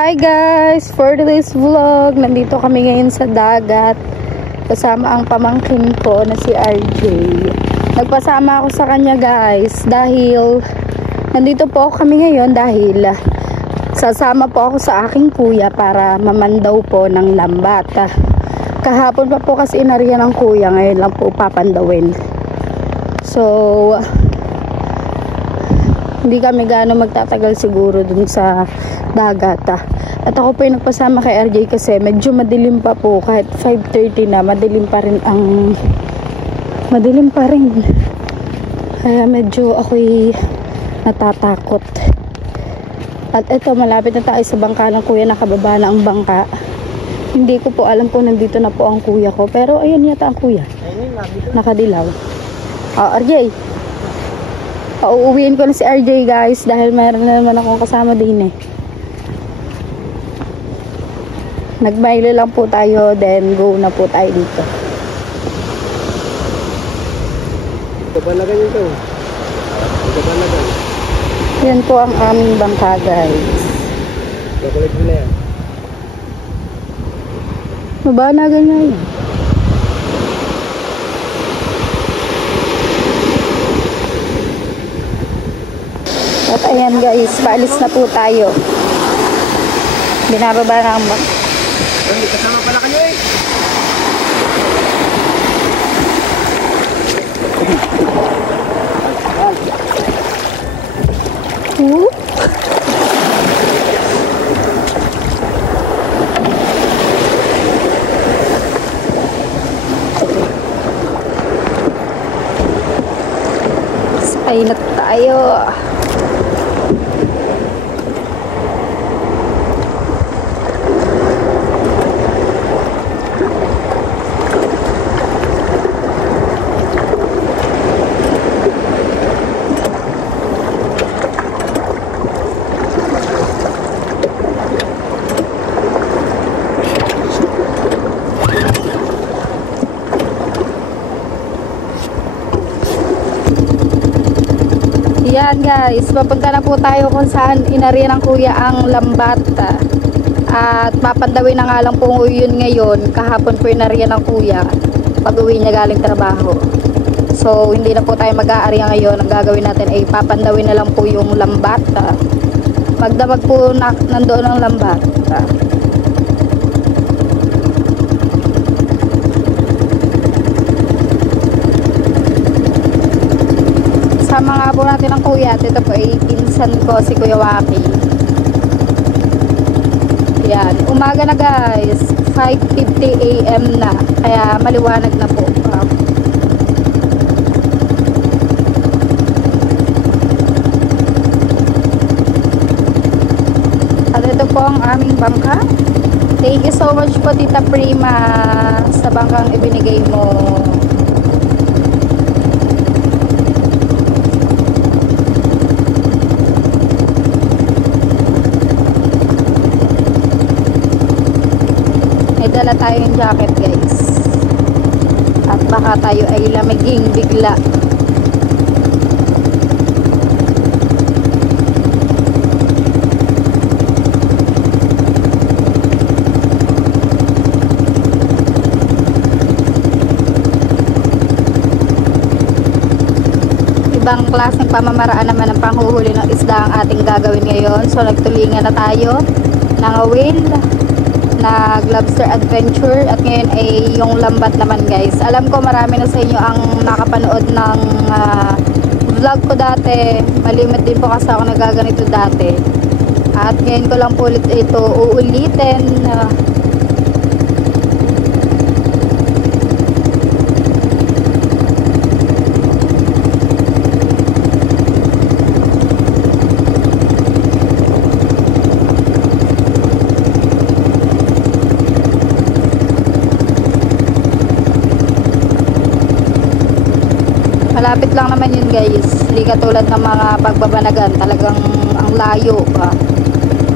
Hi guys! For today's vlog, nandito kami ngayon sa dagat kasama ang pamangkin ko na si RJ. Nagpasama ako sa kanya guys dahil nandito po kami ngayon dahil sasama po ako sa aking kuya para mamandaw po ng lambat. Kahapon pa po kasi inariyan ng kuya, ngayon lang po papandawin. So hindi kami gaano magtatagal siguro dun sa dagat. At ako po yung nagpasama kay RJ kasi medyo madilim pa po, kahit 5:30 na madilim pa rin kaya medyo ako'y natatakot. At eto, malapit na tayo sa bangka ng kuya, nakababa na ang bangka. Hindi ko po alam kung nandito na po ang kuya ko, pero ayun yata ang kuya, nakadilaw. RJ, pauuwiin ko na si RJ guys dahil mayroon na naman akong kasama din eh. Nagbailo lang po tayo, then go na po tayo dito. Kabalagan ito. Kabalagan. Yan po ang aming bangka guys. Babalik mo na yan. Mabanagan nga yan. At ayan guys, paalis na po tayo. Binababa na ang bangka. Ay, kasama pala kayo eh. Sakay na tayo. Yan guys, papunta na po tayo kung saan inariyan ng kuya ang lambat. At papandawin na nga lang po yun ngayon. Kahapon po inariyan ng kuya pag uwi niya galing trabaho. So hindi na po tayo mag-aarya ngayon. Ang gagawin natin ay papandawin na lang po yung lambat. Magdamag po nandoon ang lambat. Sama nga po natin ang kuya. At ito po ay pinsan ko, si Kuya Waki. Yan, umaga na guys, 5:50 AM na, kaya maliwanag na po. At ito po ang aming bangka. Thank you so much po Tita Prima sa bangkang ibinigay mo. Dala tayong jacket guys, at baka tayo ay lamiging bigla. Ibang klaseng pamamaraan naman ng panghuhuli ng isda ang ating gagawin ngayon. So nagtulingan na tayo ng whale, nag-lobster adventure, at ngayon ay yung lambat naman guys. Alam ko marami na sa inyo ang nakapanood ng vlog ko dati. Malimit din po kasi ako nagaganito dati. At ngayon ko lang po ulit ito uulitin. Malapit lang naman yun guys, hindi katulad ng mga pagbabanagan, talagang ang layo pa.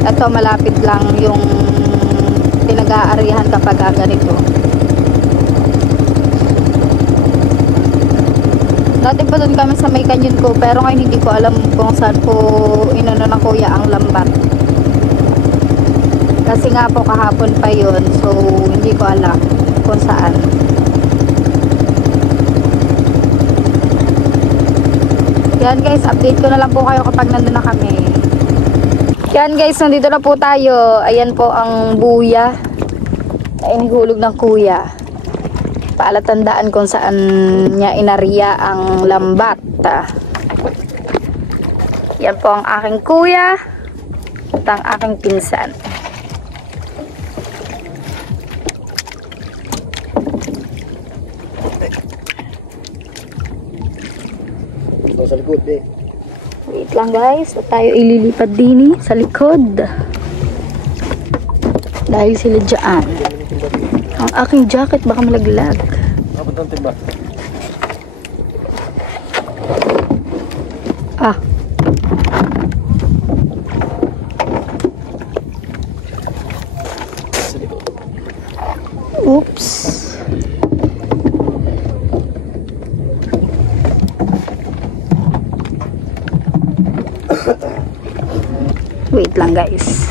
Ito malapit lang yung pinag-aarihan kapag ganito. Dati pa doon kami sa may canyon ko, pero ngayon hindi ko alam kung saan po inano ng kuya ang lambat. Kasi nga po kahapon pa yun. So, hindi ko alam kung saan. Yan guys, update ko na lang po kayo kapag nandun na kami. Yan guys, nandito na po tayo. Ayan po ang buya. Ay, nahulog ng kuya. Paalatandaan kung saan niya inariya ang lambat. Yan po ang aking kuya at ang aking pinsan. Ito sa likod eh. Wait lang guys, at tayo ililipad din sa likod. Dahil sila dyan. Ang aking jacket baka malaglag. Kapag ang timba. Ah. Sa likod. Oops. Wait lang guys.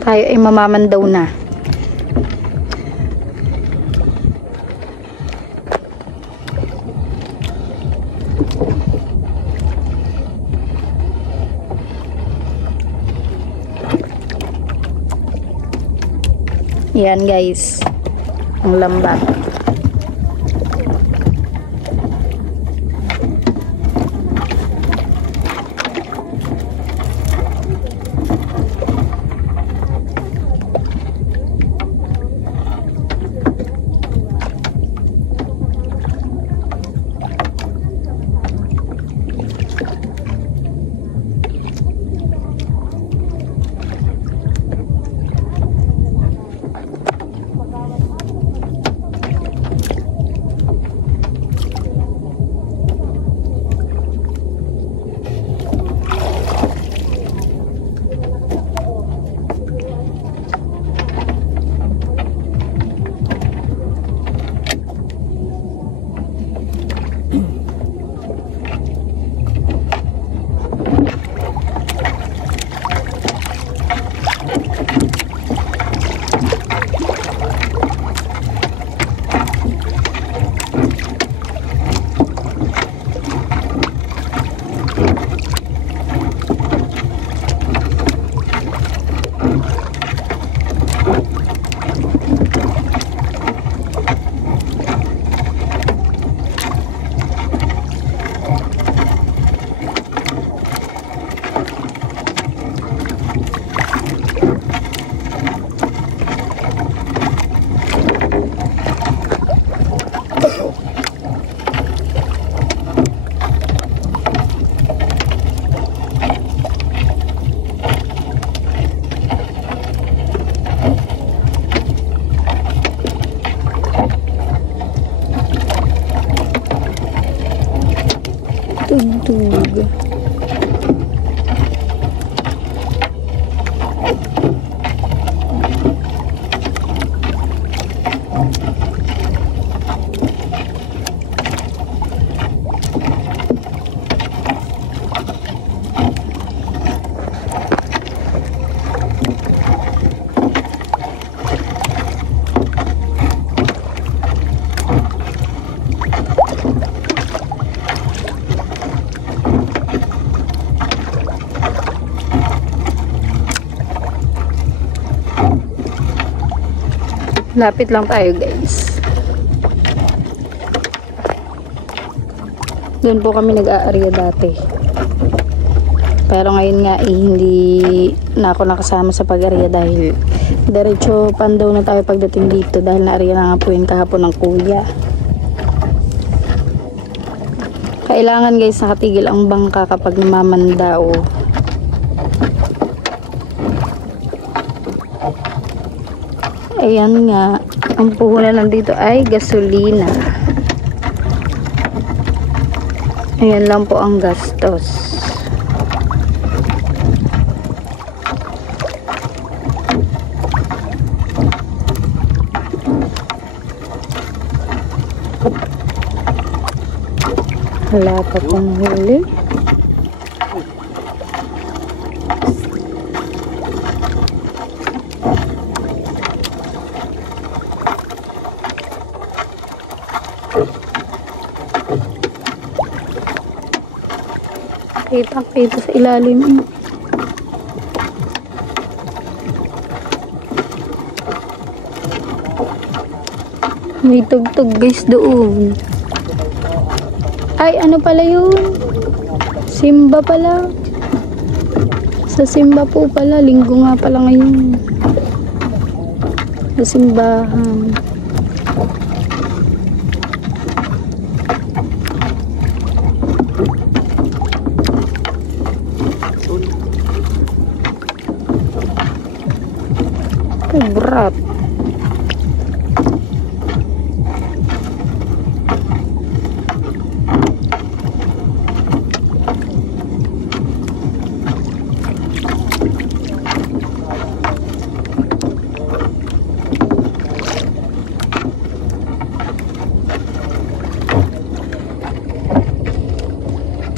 Tayo ay mamamandaw na. Yan guys, ang lambat. Tugtog. Lapit lang tayo guys. Doon po kami nag-aarya dati. Pero ngayon nga hindi na ako nakasama sa pag-aarya dahil diretso pandaw na tayo pagdating dito dahil naarya na nga po yun kahapon ng kuya. Kailangan guys nakatigil ang bangka kapag namamandaw. Ayan nga, ang puhunan nandito ay gasolina. Ayan lang po ang gastos. Wala pa pong huli. Kita sa ilalim. May tugtog guys doon. Ay, ano pala yun? Simba pala. Sa simba po pala. Linggo nga pala ngayon. Sa simbahan. Ay, berat.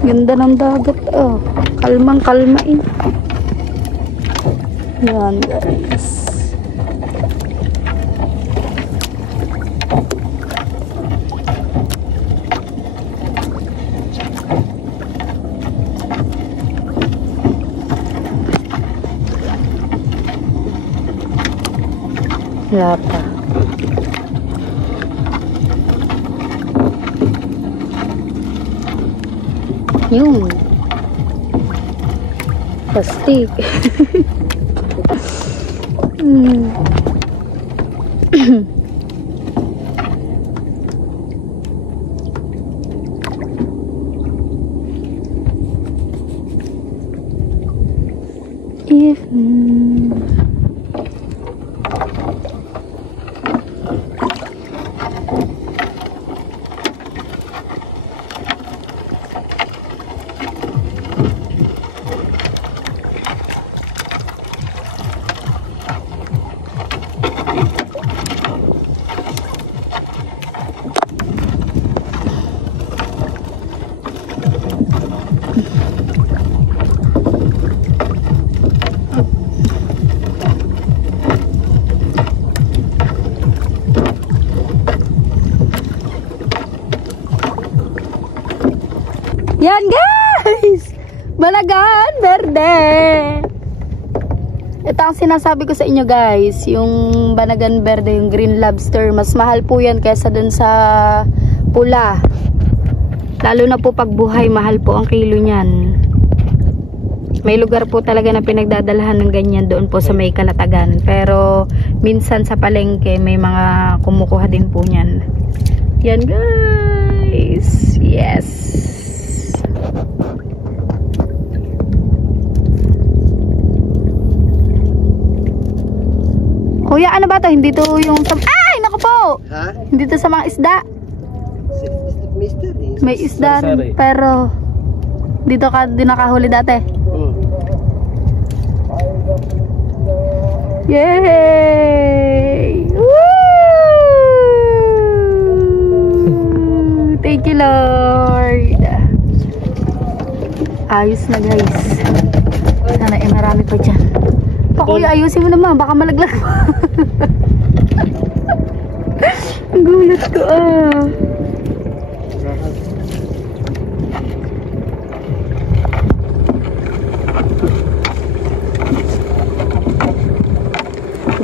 Ganda ng dagat, oh. Kalmang kalmain. Yan, guys. Wala pa. Yung plastic. If yan guys! Balagan Verde! Ito ang sinasabi ko sa inyo guys, yung Banagan Verde, yung green lobster, mas mahal po yan kaysa dun sa pula. Lalo na po pag buhay, mahal po ang kilo niyan. May lugar po talaga na pinagdadalahan ng ganyan doon po sa may Kalatagan. Pero minsan sa palengke may mga kumukuha din po niyan. Yan guys! Yes! Kuya, ano ba to? Hindi to yung... Ay! Naku po! Ha? Hindi to sa mga isda. May isda rin, pero dito ka din nakahuli dati. Yay! Woo! Thank you, Lord. Ayos na guys. Sana marami pa dyan. Kuya, ayusin mo naman, baka malaglag pa. Gulat ko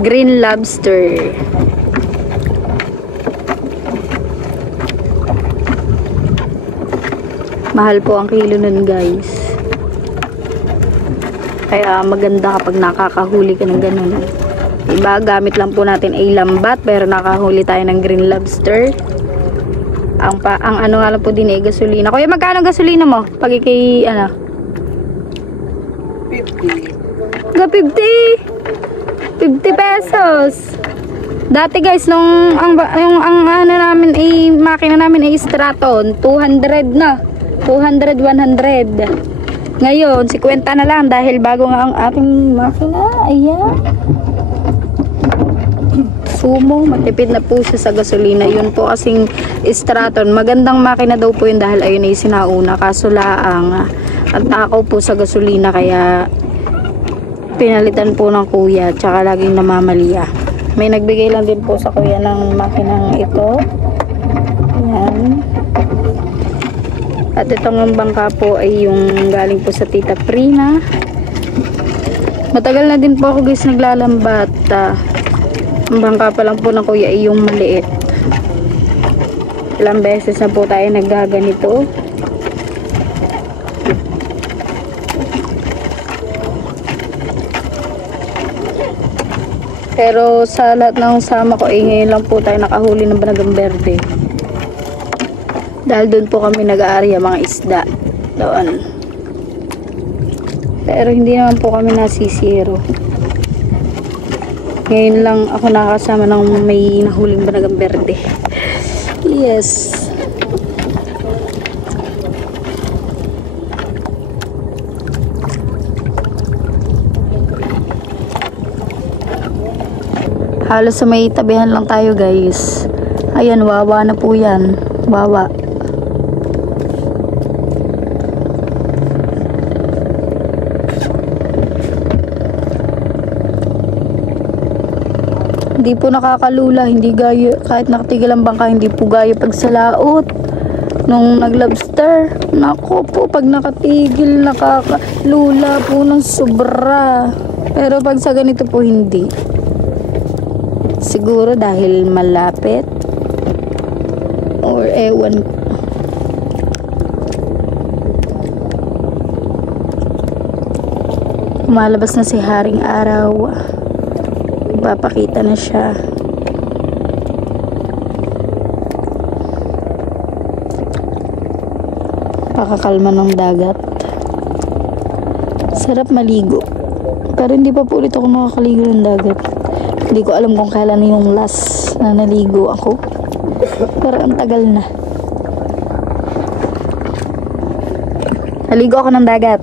Green lobster. Mahal po ang kilo nun guys. Kaya maganda kapag nakakahuli ka ng ganun. Iba, gamit lang po natin ay lambat, pero nakahuli tayo ng green lobster. Ang ano nga lang po din ay gasolina. Kuya, magkano gasolina mo? Pag ikay, ano? 50. Ga 50 pesos. Dati guys, nung ang ano namin ay makina namin ay Straton, 200 na. 200, 100. Ngayon, 50 na lang dahil bago nga ang ating makina. Ayan. konsumo, matipid na po siya sa gasolina. Yun po kasing Straton, magandang makina daw po yun dahil ayun ay sinauna, kaso laang at takaw po sa gasolina, kaya pinalitan po ng kuya, tsaka laging namamaliya. May nagbigay lang din po sa kuya ng makinang ito. Ayan. At itong bangka po ay yung galing po sa Tita Prina. Matagal na din po ako guys naglalambat. Ang bangka pa lang po ng kuya ay yung maliit. Ilang beses na po tayo naggaganito. Pero sa lahat ng sama ko ay ngayon lang po tayo nakahuli ng Banagang Berde. Dahil doon po kami nag-aarya mga isda doon. Pero hindi naman po kami nasisiro. Ngayon lang ako nakasama ng may nahuling Banagang Berde. Yes. Halos sa may tabihan lang tayo guys. Ayan, wawa na po yan. Wawa. Hindi po nakakalula, hindi gayo, kahit nakatigil ang bangka, hindi po gayo pag sa laot. Nung naglobster, nako po, pag nakatigil, nakakalula po ng sobra. Pero pag sa ganito po, hindi. Siguro dahil malapit, or ewan. Malabas na si Haring Araw. Papakita na siya. Pakakalma ng dagat. Sarap maligo. Pero hindi pa po ulit ako nakakaligo ng dagat. Hindi ko alam kung kailan yung last na naligo ako. Pero ang tagal na. Naligo ako ng dagat.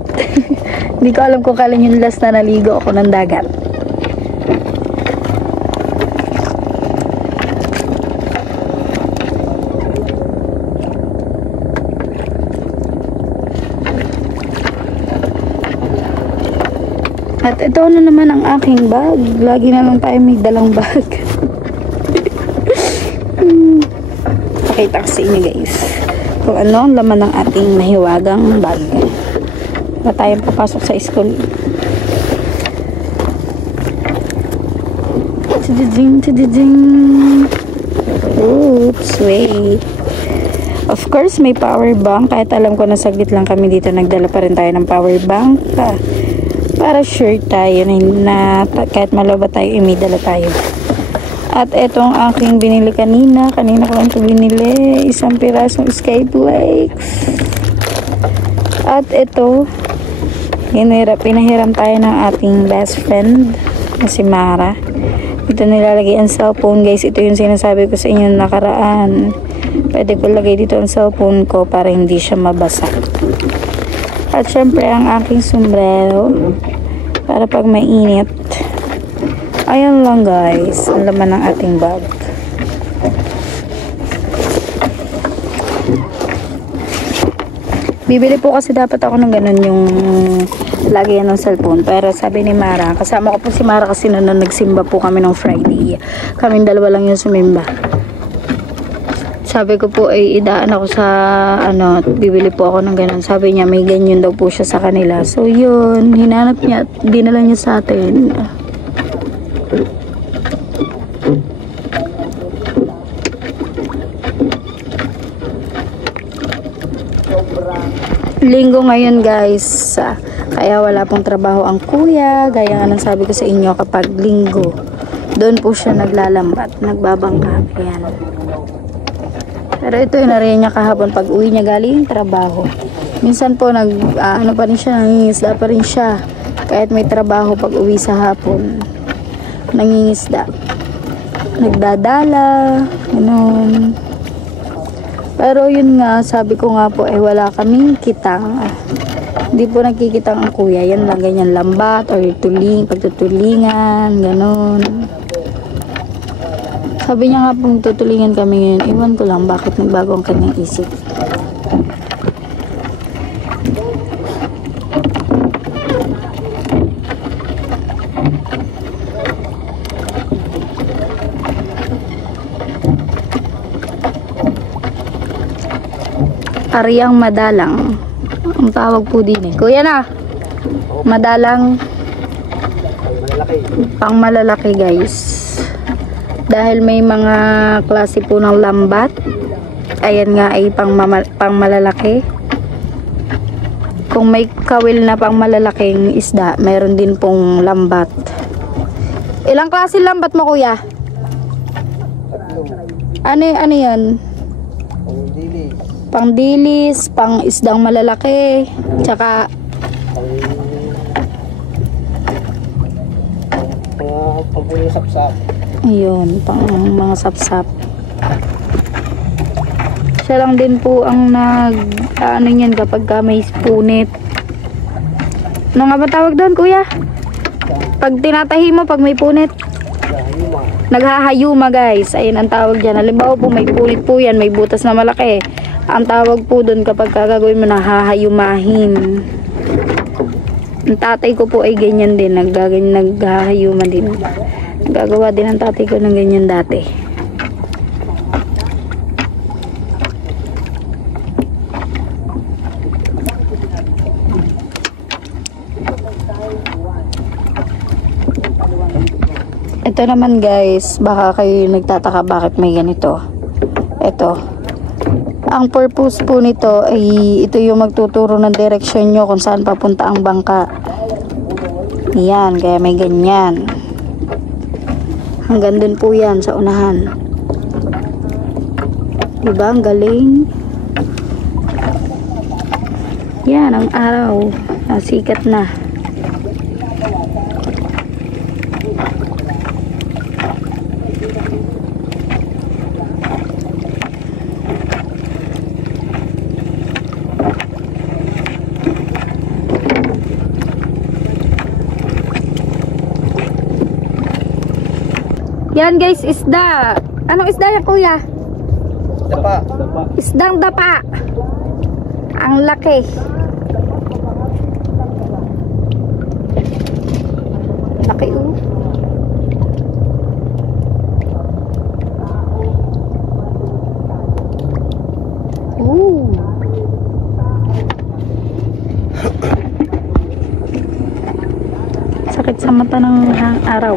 Hindi ko alam kung kailan yung last na naligo ako ng dagat. At ito na naman ang aking bag. Lagi na lang tayo may dalang bag. Pakita ko sa inyo guys kung ano ang laman ng ating mahiwagang bag. Na tayong papasok sa school. Tididing. Oops, wait. Of course, may power bank. Kahit alam ko na saglit lang kami dito, nagdala pa rin tayo ng power bank. Para sure tayo na kahit malaba tayo, imidala tayo. At etong aking binili kanina ko lang ito binili, isang pirasong Skyflex. At ito, pinahiram tayo ng ating best friend na si Mara. Ito nilalagay ang cellphone guys. Ito yung sinasabi ko sa inyo nakaraan. Pwede ko lagay dito ang cellphone ko para hindi siya mabasa. At syempre ang aking sombrero para pag mainit. Ayan lang guys, ang laman ng ating bag. Bibili po kasi dapat ako ng ganun yung lagyan ng cellphone. Pero sabi ni Mara, kasama ko po si Mara kasi noon nagsimba po kami ng Friday. Kaming dalawa lang yung sumimba. Sabi ko po ay idaan ako sa bibili po ako ng ganun. Sabi niya may ganyan daw po siya sa kanila. So yun, hinanap niya at dinala niya sa atin. Linggo ngayon guys, kaya wala pong trabaho ang kuya. Gaya nga ng sabi ko sa inyo, kapag linggo doon po siya naglalambat, nagbabangka. Ayan. Pero ito yung nariyan niya kahapon pag uwi niya galing trabaho. Minsan po pa rin siya, nangingisda pa rin siya. Kahit may trabaho pag uwi sa hapon, nangingisda. Nagdadala, ganun. Pero yun nga, sabi ko nga po, wala kaming kitang. Hindi po nagkikitang ang kuya. Yan lang, ganyan lambat or pagtutulingan, ganun. Sabi niya nga pong tutulingan kami ngayon. Iwan ko lang bakit nagbago ang kanyang isip. Aryang madalang. Ang tawag po din eh. Kuya na. Madalang pang malalaki guys. Dahil may mga klase po ng lambat. Ayan nga ay pang malalaki. Kung may kawil na pang malalaking isda, mayroon din pong lambat. Ilang klase lambat mo kuya? Ano yan? Pang dilis, pang isdang malalaki, tsaka Pang sapsap. ayun, pang mga sapsap. Siya lang din po ang ano yan kapag may punit. Ano nga ba tawag doon kuya? Pag tinatahi mo pag may punit, naghahayuma guys. Ayun ang tawag dyan. Halimbawa po may punit po yan, may butas na malaki. Ang tawag po doon kapag gagawin mo na hahayumahin. Ang tatay ko po ay ganyan din, naghahayuma din. Nagagawa din ang tatay ko ng ganyan dati. Ito naman guys, baka kayo nagtataka bakit may ganito. Ito. Ang purpose po nito ay ito yung magtuturo ng direksyon nyo kung saan papunta ang bangka. Yan, kaya may ganyan. Hanggang dun po yan sa unahan. Diba? Ang galing. Yan, ang araw. Nasikat na. Yan guys, isda. Anong isda yan kuya? Dapa. Isdang dapa. Ang laki. Laki oh. Ooh. Sakit sa mata ng araw.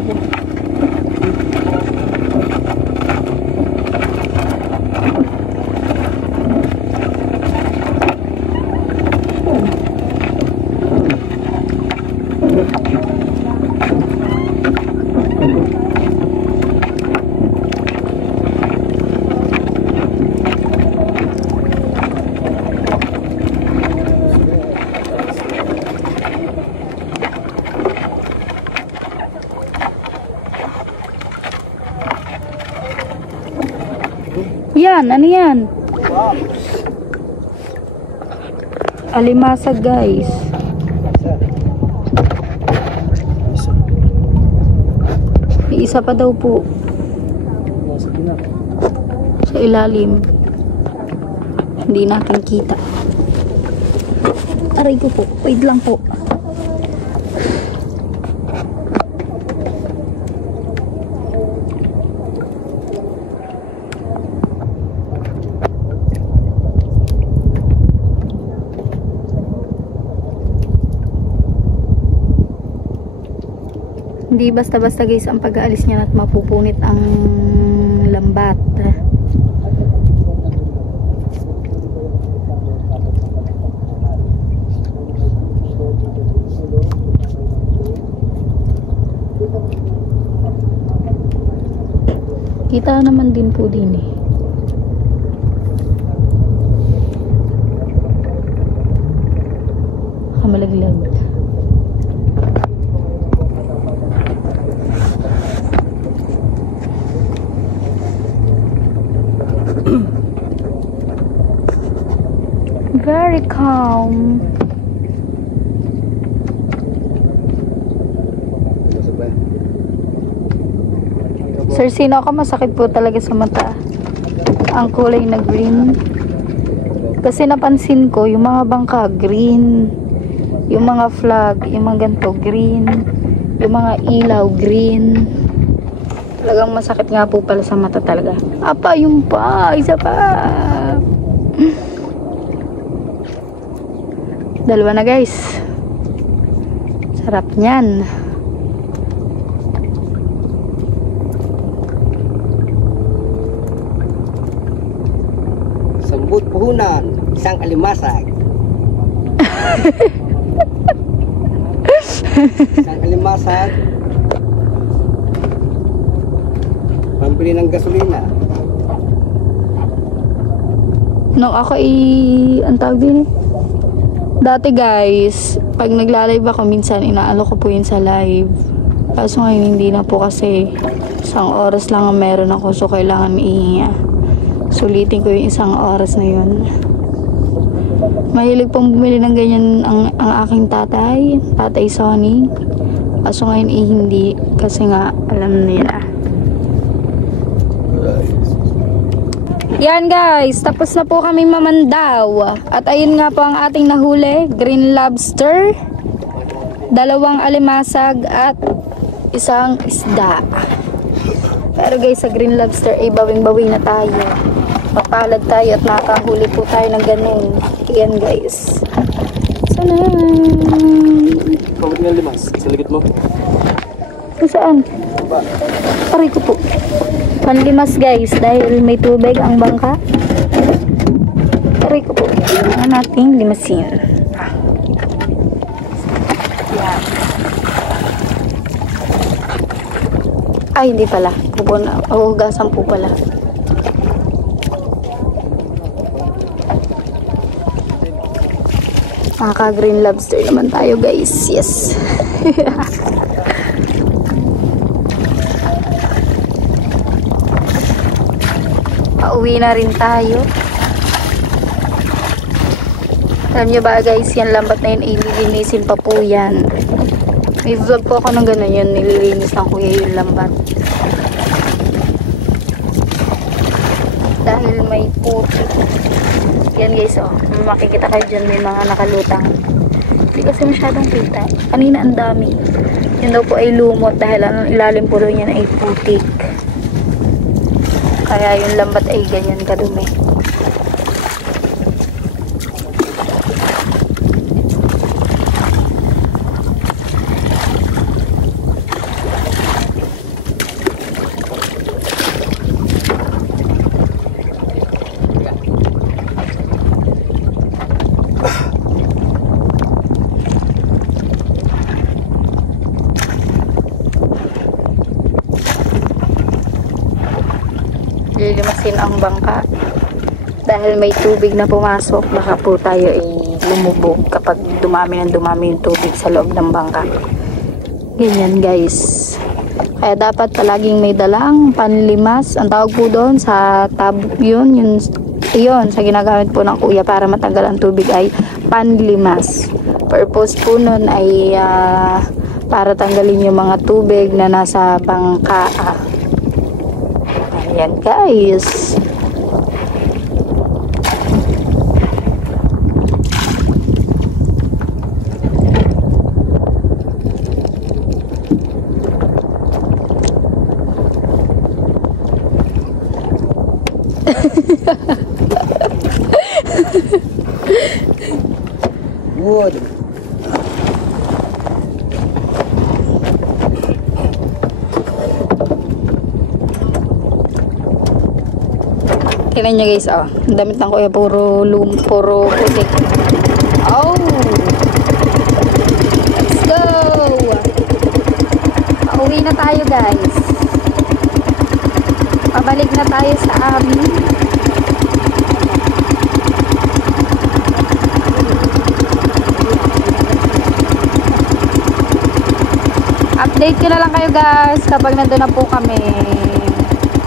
Yan, ano yan? Alimasag guys. May isa pa daw po. Sa ilalim. Hindi natin kita. Aray ko po. Wait lang po. Hindi basta-basta guys ang pag-aalis niya at mapupunit ang lambat. Kita naman din po din eh. Kamalaglag. Very calm. Sir, sino ka? Masakit po talaga sa mata. Ang kulay na green. Kasi napansin ko, yung mga bangka, green. Yung mga flag, yung mga ganito, green. Yung mga ilaw, green. Talagang masakit nga po pala sa mata talaga. Apa, yung pa, isa pa. Dalawa na guys. Sarap niyan. Sambut puhunan, isang alimasag. Isang alimasag. Pambili ng gasolina. Nung ako ang tawag din dati guys, pag nagla-live ako minsan inaalo ko po yun sa live. Kaso ngayon hindi na po kasi isang oras lang ang meron ako, so kailangan sulitin ko yung isang oras na yun. Mahilig pong bumili ng ganyan ang aking tatay Sonny. Kaso ngayon hindi kasi nga alam nila. Yan guys, tapos na po kami mamandaw. At ayun nga po ang ating nahuli, green lobster, 2 alimasag at isang isda. Pero guys, sa green lobster ay bawing-bawi na tayo. Mapalad tayo at nakahuli po tayo ng ganun. Yan guys. Sana. Pamit ng limas, sa likod mo. Saan? Aray ko po. Panlimas guys, dahil may tubig ang bangka. Aray ko po. Kailangan nating limasin. Yan. Ay, hindi pala. Hugasan po pala. Maka-green lobster naman tayo guys. Yes. Pauwi na rin tayo. Alam nyo ba guys, yan lambat na yun, ililinisin pa po yan. May vlog po ako ng gano'n yun, nililinis ng kuya yung lambat. Dahil may puti. Yan guys, oh. Makikita kayo dyan, may mga nakalutang. Hindi kasi masyadong kita. Kanina ang dami. Yun daw po ay lumot dahil ang ilalim po niya ay putik. Kaya yung lambat ay ganyan kadumi. Lilimasin ang bangka dahil may tubig na pumasok, baka po tayo ay lumubog kapag dumami yung tubig sa loob ng bangka. Ganyan guys, kaya dapat palaging may dalang panlimas, ang tawag po doon sa tab, yun sa ginagamit po ng kuya para matanggal ang tubig ay panlimas. Purpose po nun ay para tanggalin yung mga tubig na nasa bangka. Ayan guys. Wood. Tingnan nyo guys, oh. Ang damit ng kuya, puro putik. Oh! Let's go! Pauwi na tayo guys. Pabalik na tayo sa amin. Update ko na lang kayo guys kapag nandun na po kami.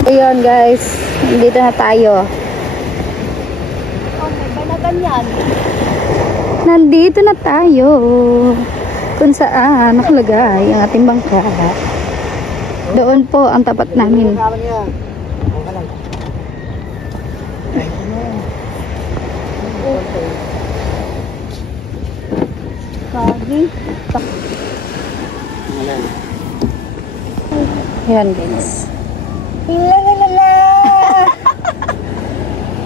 Ayun guys, dito na tayo. Okay, ba na ganyan? Nandito na tayo kung saan nakalagay ang ating bangka. Doon po ang tapat namin. Yan guys.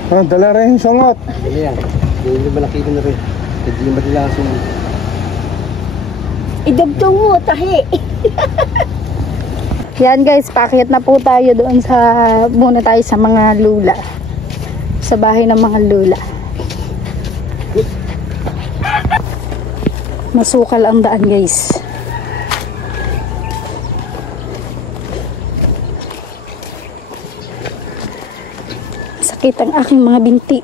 Ah, dala rin yung sungot. Dali yan. Hindi malaki na rin. Hindi madilasan. Idugtong mo, tahi. Yan guys, paakyat na po tayo doon sa, muna tayo sa mga lula. Sa bahay ng mga lula. Masukal ang daan guys. Sakit ang aking mga binti.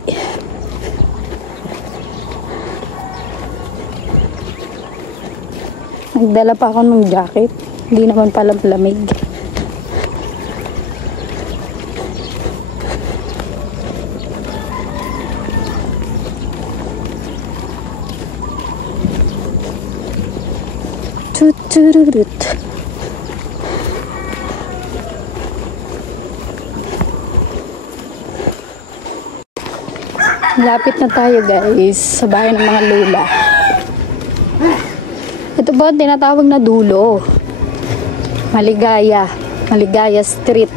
Nagdala pa ako ng jacket. Hindi naman pala malamig. Tutururut. Lapit na tayo guys sa bahay ng mga lula. Ito po ang tinatawag na dulo. Maligaya. Maligaya Street.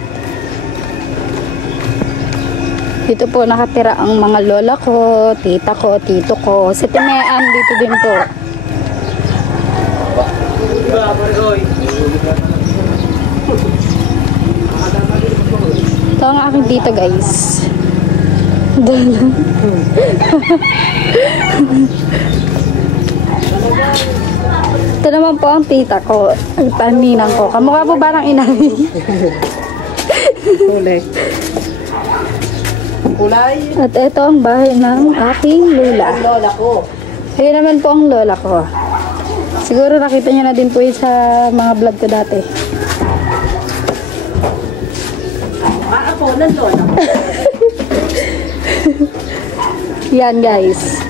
Dito po nakatira ang mga lola ko, tita ko, tito ko. Si Timean dito din po. Ito ang aking tita guys. Ito naman po ang tita ko. Ang paninang ko. Kamukha po ba ng inay? Kulay. At ito ang bahay ng aking lola. Lola ko. Ayun naman po ang lola ko. Siguro nakita niyo na din po yun sa mga vlog ko dati. Ako ng lola ko. Yan guys.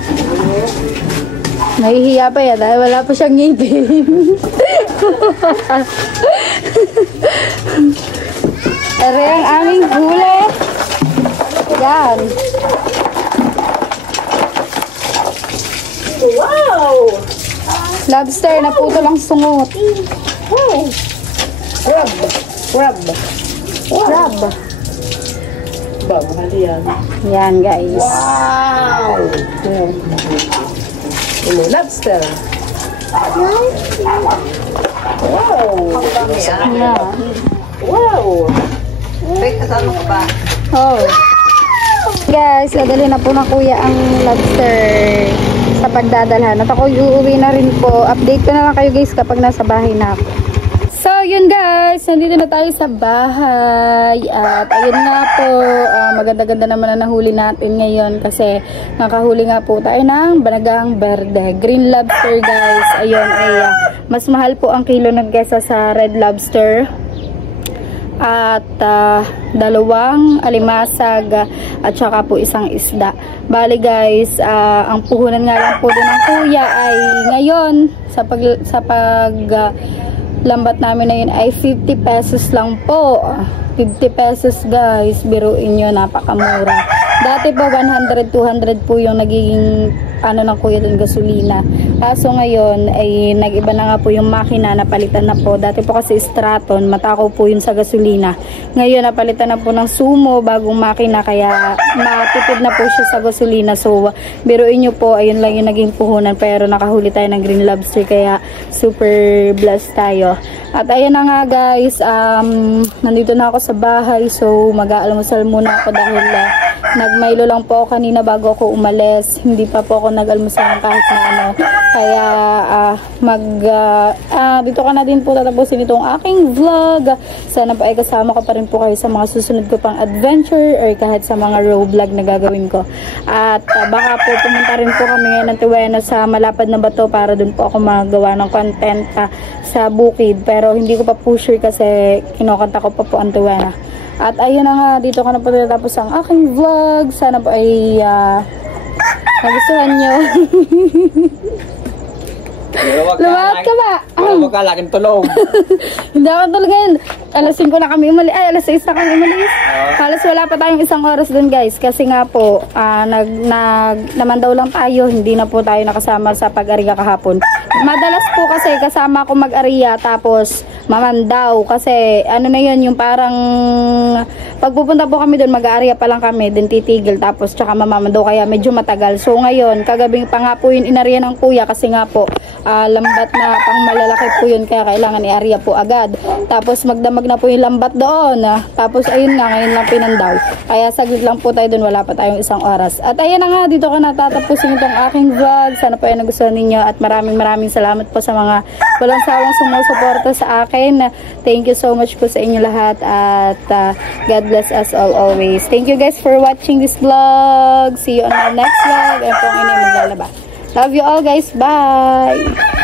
Nahihiya pa yan dahil wala pa siyang ngipin. Ere ang aming huli. Yan. Wow! Lobster, naputo lang sungot. Crab. Crab. Crab. Ba, mahal yan. Yan guys. Wow! Lobster. Wow! Yeah. Wow! Oh. Guys, dadali na po ng kuya ang lobster sa pagdadalhan. At ako uuwi na rin po. Update ko na lang kayo guys kapag nasa bahay na ako. So, yun guys. Nandito na tayo sa bahay. At ayun nga po. Maganda-ganda naman na nahuli natin ngayon. Kasi nakahuli nga po tayo ng banagang berde. Green lobster guys. Ayun ay mas mahal po ang kilo nun kesa sa red lobster. At dalawang alimasag at saka po isang isda. Bali guys, ang puhunan nga lang po din ng kuya ay ngayon sa lambat namin na yun ay 50 pesos lang po. 50 pesos guys, biruin nyo, napakamura. Dati po 100, 200 po yung nagiging ng kuya dun gasolina. Kaso ngayon ay nag-iba na nga po yung makina, napalitan na po. Dati po kasi Straton, matakaw po yun sa gasolina. Ngayon napalitan na po ng Sumo, bagong makina, kaya matipid na po siya sa gasolina. So biruin nyo po, ayun lang yung naging puhunan, pero nakahuli tayo ng green lobster, kaya super blessed tayo. At ayun na nga guys, nandito na ako sa bahay, so mag-aalmusal muna ako dahil nagmaylo lang po ako kanina bago ako umalis. Hindi pa po ako nag-almusal kahit na ano. Kaya dito ka na din po tatapusin itong aking vlog. Sana po ay kasama ko pa rin po kayo sa mga susunod ko pang adventure or kahit sa mga road vlog na gagawin ko. At baka po pumunta rin po kami ngayon ng Tuwena sa Malapad na Bato para dun po ako magawa ng content sa bukid. Pero hindi ko pa po sure kasi kinokanta ko pa po ang Tuwena. At ayun na nga, dito ka na po tapos ang aking vlog. Sana po ay nagustuhan nyo. Lumawat ka ba? Huwag ka laking tulog. Hindi ako tulog ngayon. alas 5 na kami umalis. Ay, alas 6 na kami umalis. Halos wala pa tayong isang oras dun guys. Kasi nga po, naman daw lang tayo. Hindi na po tayo nakasama sa pag-ariya kahapon. Madalas po kasi kasama ako mag-ariya tapos mamandaw. Kasi ano na yun, yung parang pagpupunta po kami dun, mag-aariya pa lang kami. Din titigil tapos tsaka mamamandaw. Kaya medyo matagal. So ngayon, kagabing pa nga po yun inariya ng kuya. Kasi nga po, lambat na pang malalaki po yun. Kaya kailangan i-ariya po agad. Tapos magdamag na po yung lambat doon. Tapos ayun nga, ngayon lang pinandaw. Kaya saglit lang po tayo dun, wala pa tayong isang oras. At ayun na nga, dito ko natatapusin itong aking vlog. Sana po ay nagustuhan ninyo at maraming salamat po sa mga walang sawang sumusuporta sa akin. Thank you so much po sa inyo lahat at God bless us all always. Thank you guys for watching this vlog. See you on my next vlog. Ayan po ang inay maglalaba. Love you all guys. Bye!